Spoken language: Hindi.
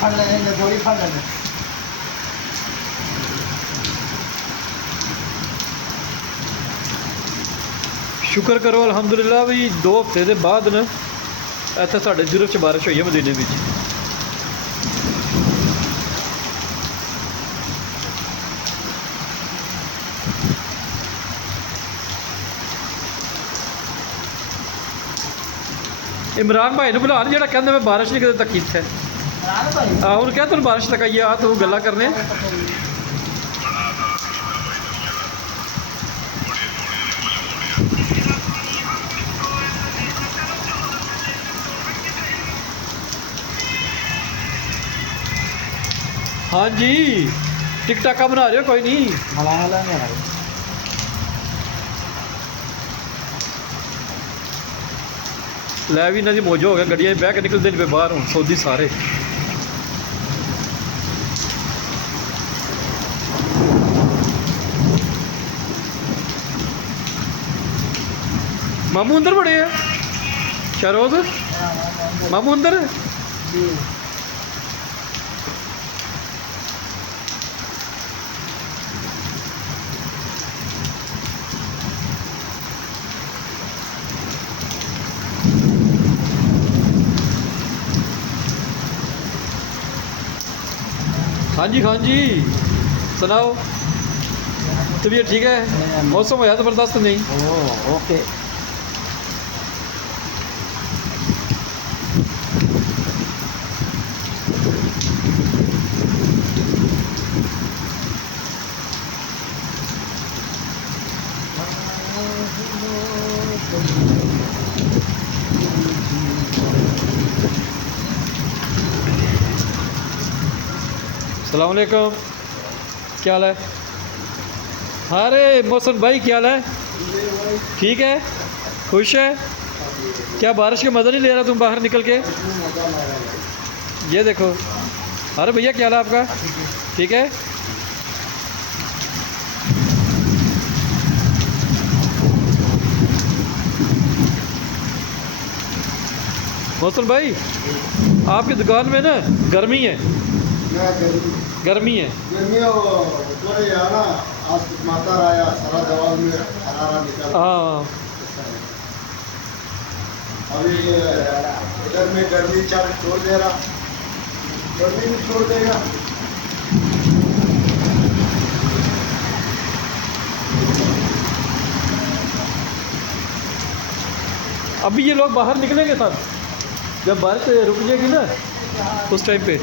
फड़ लेने थोड़ी फड़ लेने। शुक्र करो अल्हम्दुलिल्लाह भी 2 हफ्ते के बाद ना इत्थे साढ़े ज़रूर च बारिश हुई है मदीने में। इमरान भाई ने बुला जो कहते मैं बारिश नहीं कदे तकी इत्थे। हाँ उन्हें क्या तुम बारिश तक आई आ तू गल्लां करने। हाँ जी टिकटाका बना रहे हो कोई नहीं लै भी इन्हों की मौजो हो गया गड्डिया बह के निकलते नहीं पे बाहर हूँ सऊदी सारे। मामू अंदर बड़े है शहरोज मामू अंदर। हाँ जी सुनाओ तबीयत ठीक है मौसम होया ज़बरदस्त नहीं। ओके अस्सलाम वालेकुम क्या हाल है। अरे मौसम भाई क्या हाल है ठीक है खुश है क्या बारिश का मज़ा नहीं ले रहा तुम बाहर निकल के। ये देखो अरे भैया क्या हाल है आपका ठीक है। मौसम भाई आपकी दुकान में ना गर्मी है गर्मी है हाँ अभी इधर में गर्मी छोड़ दे रहा गर्मी भी छोड़ देगा। अभी ये लोग बाहर निकलेंगे सर जब बारिश रुक जाएगी ना उस टाइम पे।